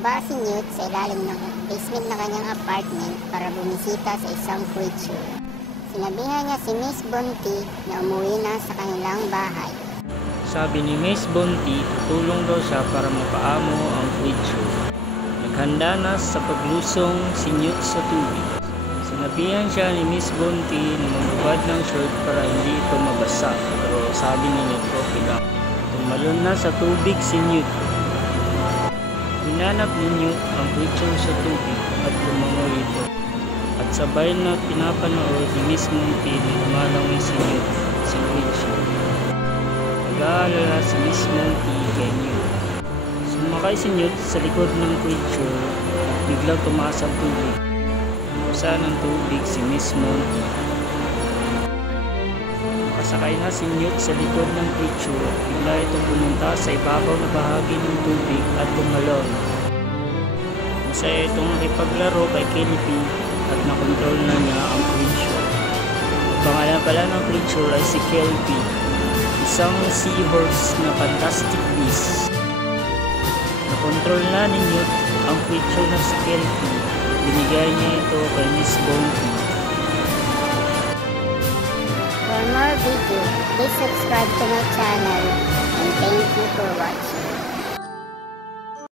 Bumaba si Newt sa ilalim ng basement na kanyang apartment para bumisita sa isang creature. Sinabihan niya si Miss Bounty na umuwi na sa kanilang bahay. Sabi ni Miss Bounty, tutulong daw siya para mapaamo ang creature. Naghanda na sa paglusong si Newt sa tubig. Sinabihan siya ni Miss Bounty na magbabad ng shirt para hindi ito mabasa. Pero sabi ni Newt, okay lang. Tumalon na sa tubig si Newt. Hinanap ni Newt ang creature sa tubig at lumangoy ito. At sabay na pinapanood ni Miss Bounty na lumalangoy si Newt sa creature. Nag-aalala si Miss Bounty kay Newt. Sumakay si Newt sa likod ng creature at biglang tumaas ang tubig. Pusa ng tubig si Miss Bounty. Nakasakay na si Newt sa likod ng creature at bigla itong pumunta sa ibabaw na bahagi ng tubig at tumalon. Masaya itong nakipaglaro kay Kelpie at nakontrol na niya ang creature. Pangalan pala ng creature ay si Kelpie, isang seahorse na fantastic beast. Nakontrol na ni Newt ang creature na si Kelpie. Binigay niya ito kay Miss Bounty. For more videos, please subscribe to my channel and thank you for watching.